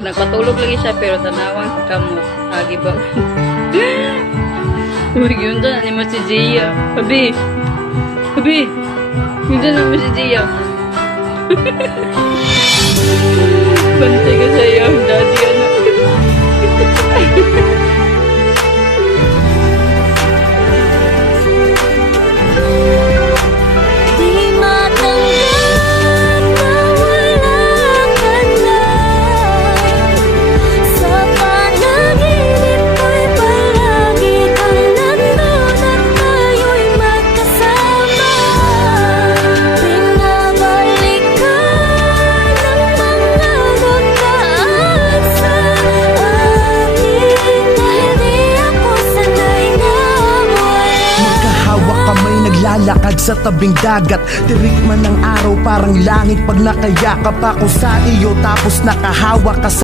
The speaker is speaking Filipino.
Nagpatulog lagi siya pero tanawang kamot. Agi ba? Uy, yun dyan. Ano mo si Gia? Habi! Habi! Yun dyan naman si Gia. Bantay ka sa iyo, daddy. Ano? Lalakad sa tabing dagat, tirik man ng araw parang langit. Pag nakayakap ako sa iyo, tapos nakahawak ka sa